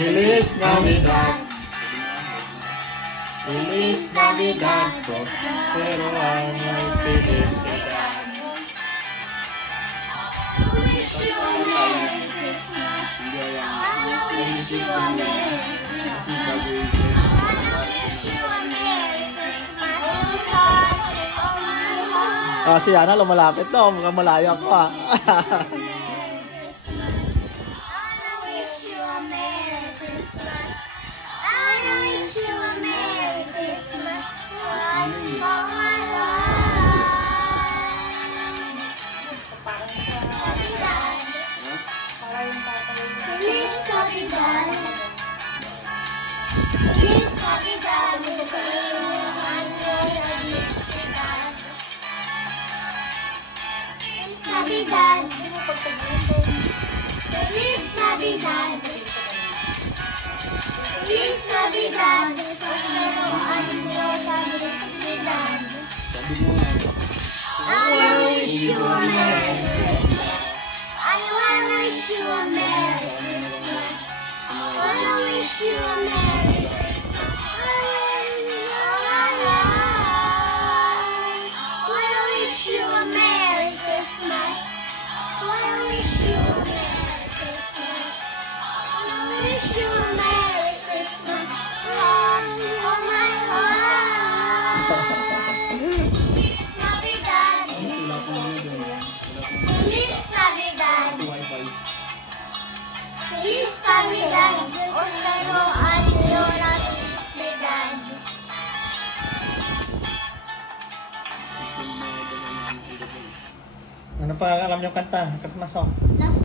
Feliz Navidad. Feliz Navidad, prospero año y felicidad. Wish you a Merry Christmas. I wish you a Merry Christmas. I wish you a Merry Christmas. Oh my heart. Ah, si Yana lumalapit daw. Mukhang malayo ako ah. Feliz Navidad. Feliz Navidad. Feliz Navidad. Feliz Navidad. Feliz Navidad. Prospero año na felicidad. I wanna wish you a Merry Christmas. I wanna wish you a Merry Christmas. I wanna wish you a Merry Christmas. I wanna wish you a Merry Christmas. I wanna wish you a Merry Christmas. I wanna wish you a Merry Christmas. Oh my life. Feliz Navidad. Feliz Navidad. Feliz Navidad. Prospero año na felicidad. Ano pa alam niyo kanta? Christmas song?